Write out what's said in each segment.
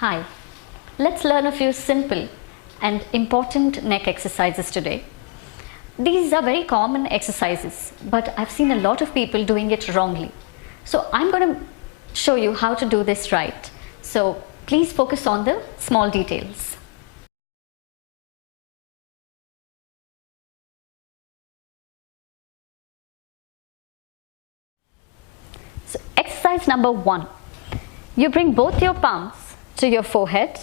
Hi, let's learn a few simple and important neck exercises today. These are very common exercises, but I've seen a lot of people doing it wrongly. So I'm going to show you how to do this right. So please focus on the small details. So exercise number 1. You bring both your palms to your forehead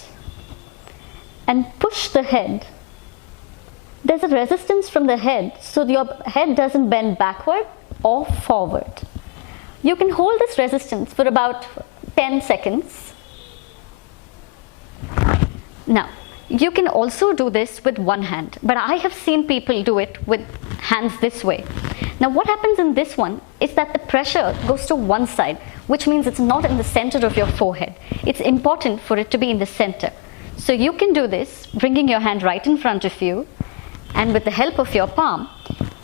and push the head. There's a resistance from the head, so your head doesn't bend backward or forward. You can hold this resistance for about 10 seconds. Now, you can also do this with one hand, but I have seen people do it with hands this way. Now, what happens in this one is that the pressure goes to one side, which means it's not in the center of your forehead. It's important for it to be in the center. So you can do this, bringing your hand right in front of you, and with the help of your palm,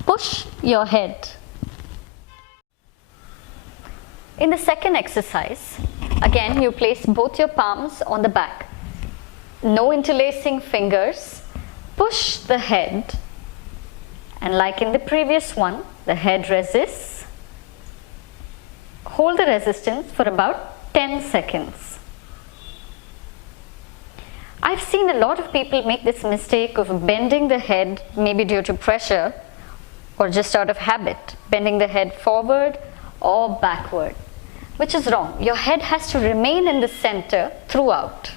push your head. In the second exercise, again, you place both your palms on the back. No interlacing fingers. Push the head, and like in the previous one, the head resists. Hold the resistance for about 10 seconds. I've seen a lot of people make this mistake of bending the head, maybe due to pressure or just out of habit, bending the head forward or backward, which is wrong. Your head has to remain in the center throughout.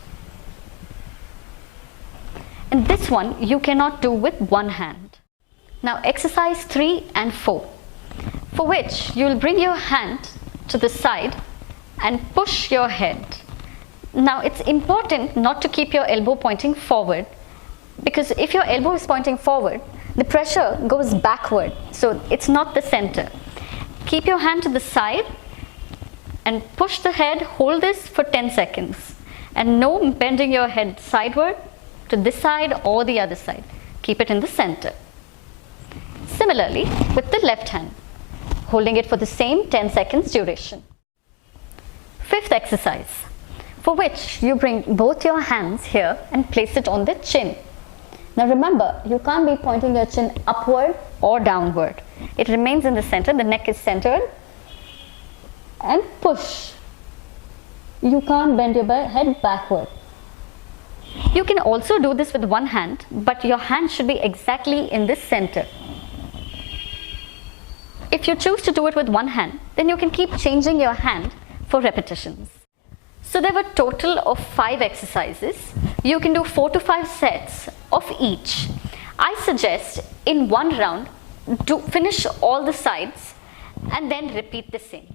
And this one you cannot do with one hand. Now exercise 3 and 4, for which you will bring your hand to the side and push your head. Now it's important not to keep your elbow pointing forward, because if your elbow is pointing forward, the pressure goes backward, so it's not the center. Keep your hand to the side and push the head, hold this for 10 seconds. And no bending your head sideward to this side or the other side. Keep it in the center. Similarly with the left hand, holding it for the same 10 seconds duration. Fifth exercise, for which you bring both your hands here and place it on the chin. Now remember, you can't be pointing your chin upward or downward. It remains in the center, the neck is centered, and push. You can't bend your head backward. You can also do this with one hand, but your hand should be exactly in the center. If you choose to do it with one hand, then you can keep changing your hand for repetitions. So there were a total of 5 exercises. You can do 4 to 5 sets of each. I suggest in one round, finish all the sides and then repeat the same.